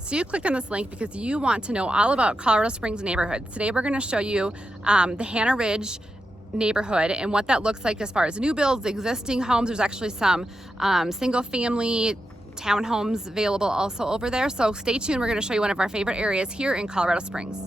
So you clicked on this link because you want to know all about Colorado Springs neighborhoods. Today we're going to show you the Hannah Ridge neighborhood and what that looks like as far as new builds, existing homes. There's actually some single family townhomes available also over there. So stay tuned. We're going to show you one of our favorite areas here in Colorado Springs.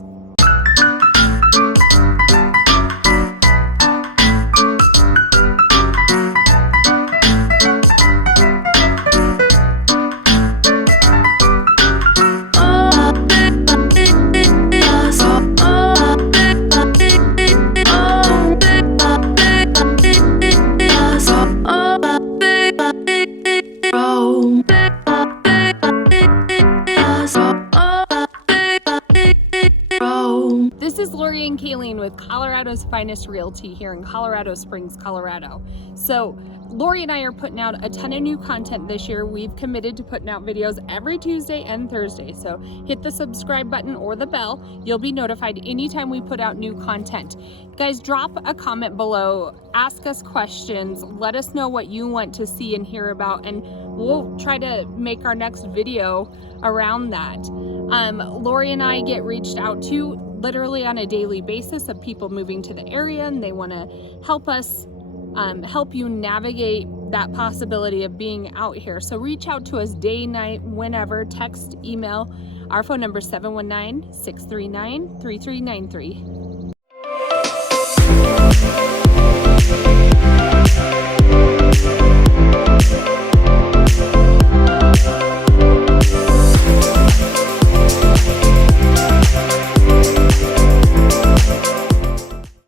This is Lori and Kayleen with Colorado's Finest Realty here in Colorado Springs, Colorado. So Lori and I are putting out a ton of new content this year. We've committed to putting out videos every Tuesday and Thursday. So hit the subscribe button or the bell. You'll be notified anytime we put out new content. Guys, drop a comment below, ask us questions, let us know what you want to see and hear about, and we'll try to make our next video around that. Lori and I get reached out to literally on a daily basis of people moving to the area, and they want to help us help you navigate that possibility of being out here. So reach out to us day, night, whenever, text, email. Our phone number is 719-639-3393.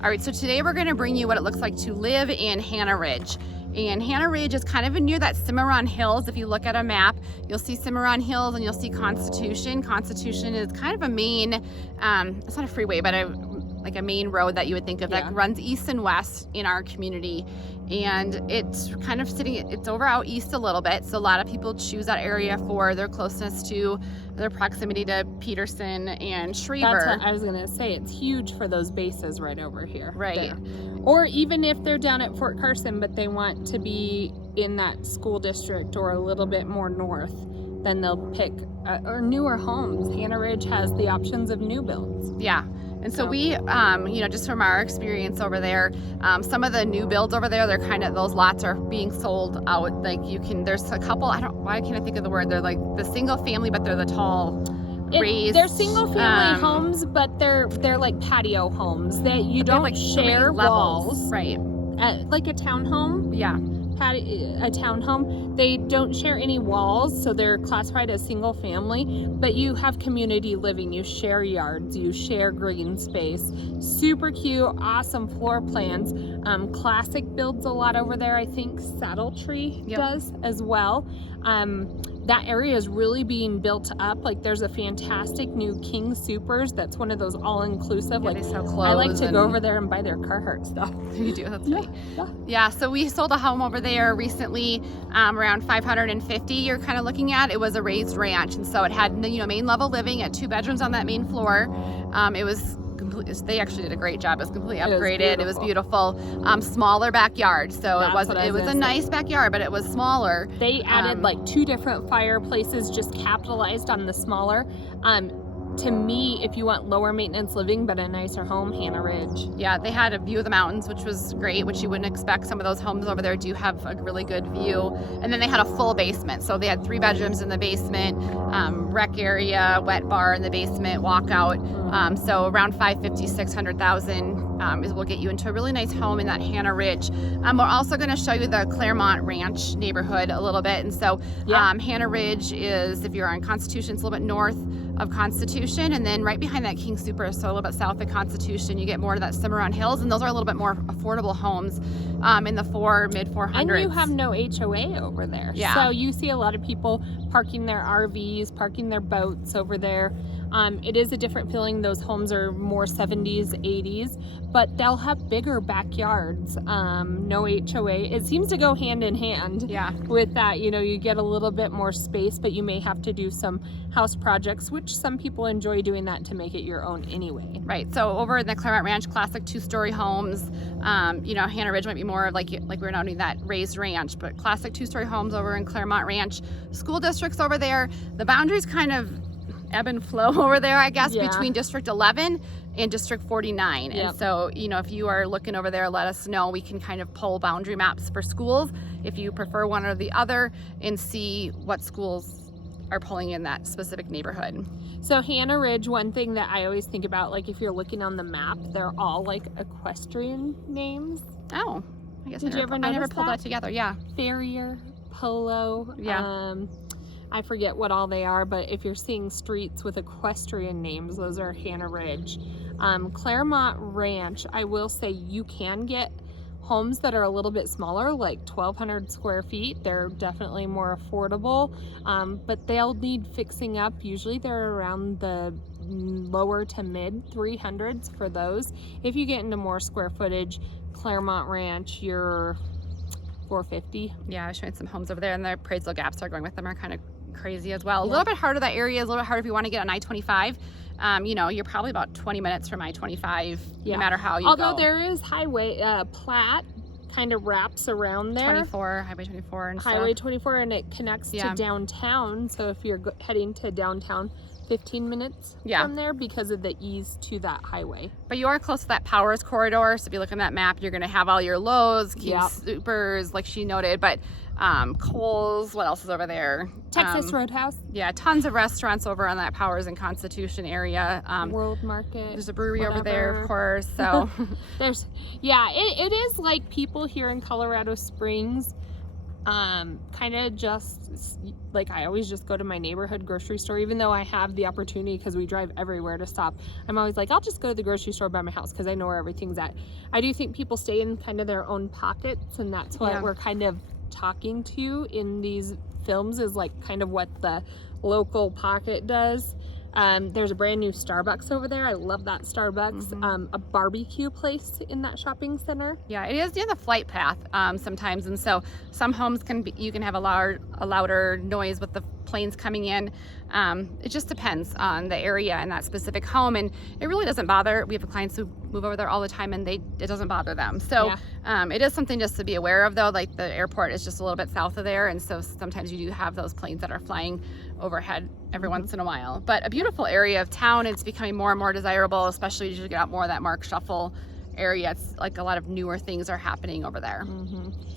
All right, so today we're going to bring you what it looks like to live in Hannah Ridge. And Hannah Ridge is kind of near that Cimarron Hills. If you look at a map, you'll see Cimarron Hills and you'll see Constitution. Constitution is kind of a main, it's not a freeway, but like a main road that you would think of that runs east and west in our community. And it's kind of it's over out east a little bit. So a lot of people choose that area for their closeness to their proximity to Peterson and Schriever. That's what I was going to say. It's huge for those bases right over here. Right. There. Or even if they're down at Fort Carson, but they want to be in that school district or a little bit more north, then they'll pick or newer homes. Hannah Ridge has the options of new builds. Yeah. And so we, you know, just from our experience over there, some of the new builds over there, those lots are being sold out. Like there's a couple, why can't I think of the word? They're like the single family, but they're the tall raised. They're single family homes, but they're like patio homes that you don't like share walls. Right. Like a townhome. Yeah. A townhome, they don't share any walls, so they're classified as single family, but you have community living. You share yards, you share green space. Super cute, awesome floor plans. Classic builds a lot over there. I think Saddle Tree does as well. That area is really being built up. Like there's a fantastic new King Supers. That's one of those all-inclusive. Like so close. I like to go over there and buy their Carhartt stuff. You do, that's right. Yeah, so we sold a home over there recently, around 550. You're kind of looking at it was a raised ranch, and so it had main level living at 2 bedrooms on that main floor. It was they actually did a great job. It was completely upgraded. It was beautiful. Smaller backyard, so it was a nice backyard, but it was smaller. They added like 2 different fireplaces, just capitalized on the smaller. To me, if you want lower maintenance living but a nicer home, Hannah Ridge. Yeah, they had a view of the mountains, which was great, which you wouldn't expect. Some of those homes over there do have a really good view. And then they had a full basement. So they had 3 bedrooms in the basement, rec area, wet bar in the basement, walkout. So around $550,000-600,000 will get you into a really nice home in that Hannah Ridge. We're also going to show you the Claremont Ranch neighborhood a little bit. And so Hannah Ridge is, if you're on Constitution, it's a little bit north of Constitution, and then right behind that King Super, so a little bit south of Constitution, you get more to that Cimarron Hills, and those are a little bit more affordable homes in the mid-400s. And you have no HOA over there. Yeah. So you see a lot of people parking their RVs, parking their boats over there. It is a different feeling. Those homes are more 70s, 80s, but they'll have bigger backyards, no HOA. It seems to go hand in hand with that. You get a little bit more space, but you may have to do some house projects, which some people enjoy doing that to make it your own anyway. Right. So over in the Claremont Ranch, classic 2-story homes. Hannah Ridge might be more like we're not doing that raised ranch, but classic 2-story homes over in Claremont Ranch. School districts over there. The boundaries kind of ebb and flow over there, I guess, Yeah. between District 11 and District 49. Yep. And so, you know, if you are looking over there, let us know. We can kind of pull boundary maps for schools if you prefer one or the other, and see what schools are pulling in that specific neighborhood. So Hannah Ridge, one thing that I always think about, like if you're looking on the map, they're all like equestrian names. Oh, I guess Did you ever I never notice pulled that? that together. Yeah. Farrier, Polo. Yeah. I forget what all they are, but if you're seeing streets with equestrian names, those are Hannah Ridge. Claremont Ranch, I will say you can get homes that are a little bit smaller, like 1,200 square feet. They're definitely more affordable, but they'll need fixing up. Usually they're around the lower to mid 300s for those. If you get into more square footage, Claremont Ranch, you're 450. Yeah, I was showing some homes over there, and the appraisal gaps are going with them are kind of crazy as well. A Yeah. little bit harder, that area is a little bit harder if you want to get on I-25. You know, you're probably about 20 minutes from I-25, Yeah. no matter how you Although go. there is highway, Platte kind of wraps around there. 24, Highway 24 and Highway stuff. 24, and it connects Yeah. to downtown. So if you're heading to downtown, 15 minutes Yeah. from there because of the ease to that highway. But you are close to that Powers corridor, so if you look on that map, you're going to have all your Lowe's, King Yep. Supers, like she noted, but Kohl's, what else is over there? Texas Roadhouse, Yeah, tons of restaurants over on that Powers and Constitution area. World Market. There's a brewery over there, of whatever. course, so There's, yeah, it is like people here in Colorado Springs, kind of just like I always just go to my neighborhood grocery store, even though I have the opportunity because we drive everywhere to stop. I'm always like, I'll just go to the grocery store by my house because I know where everything's at. I do think people stay in kind of their own pockets, and that's what Yeah. we're kind of talking to in these films, is like kind of what the local pocket does. There's a brand new Starbucks over there. I love that Starbucks. Mhm. A barbecue place in that shopping center. yeah, it is near the flight path sometimes, and so some homes you can have a louder noise with the planes coming in. It just depends on the area and that specific home, and it really doesn't bother. We have clients who move over there all the time, and it doesn't bother them. So it is something just to be aware of, though. Like the airport is just a little bit south of there, and so sometimes you do have those planes that are flying overhead every once in a while. But a beautiful area of town. It's becoming more and more desirable, especially as you get out more of that Marksheffel area. It's like a lot of newer things are happening over there.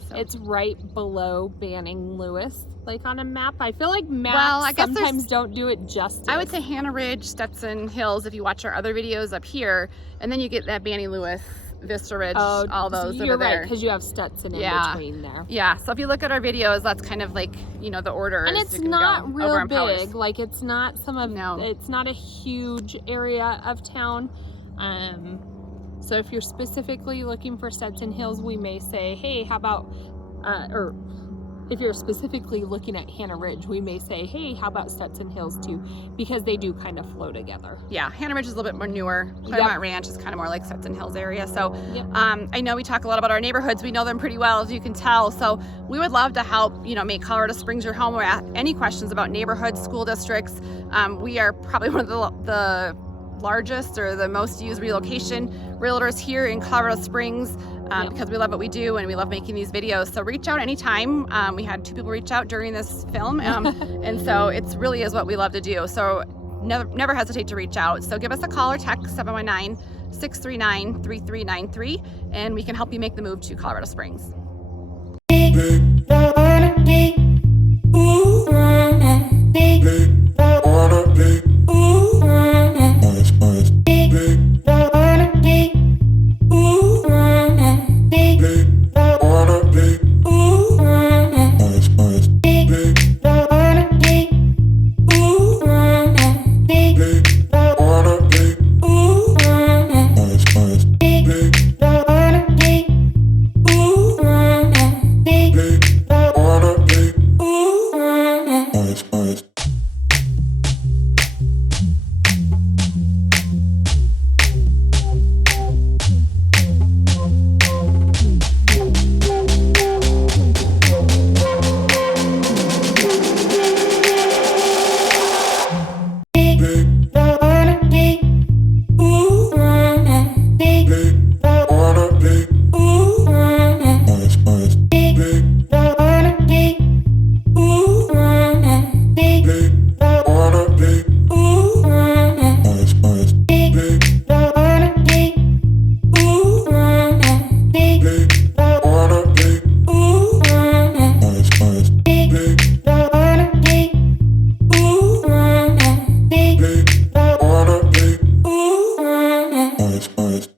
So. It's right below Banning Lewis, like on a map. I feel like maps Well, I guess sometimes don't do it justice. I would say Hannah Ridge, Stetson Hills, if you watch our other videos up here, and then you get that Banning Lewis, Vista Ridge, all those you're over right, there. because you have Stetson in Yeah. between there. Yeah, so if you look at our videos, that's kind of like, you know, the order. And is it's you can not go over real in Powers. big. Like it's not No. it's not a huge area of town. So if you're specifically looking for Stetson Hills, we may say, hey, how about, or if you're specifically looking at Hannah Ridge, we may say, hey, how about Stetson Hills too? Because they do kind of flow together. Yeah, Hannah Ridge is a little bit more newer. Claremont Ranch is kind of more like Stetson Hills area. So Yep. I know we talk a lot about our neighborhoods. We know them pretty well, as you can tell. So we would love to help, you know, make Colorado Springs your home, or any questions about neighborhoods, school districts. We are probably one of the largest or the most used relocation realtors here in Colorado Springs, because we love what we do and we love making these videos. So reach out anytime. We had 2 people reach out during this film, and so it's really is what we love to do. So never hesitate to reach out. So give us a call or text 719-639-3393, and we can help you make the move to Colorado Springs. All right.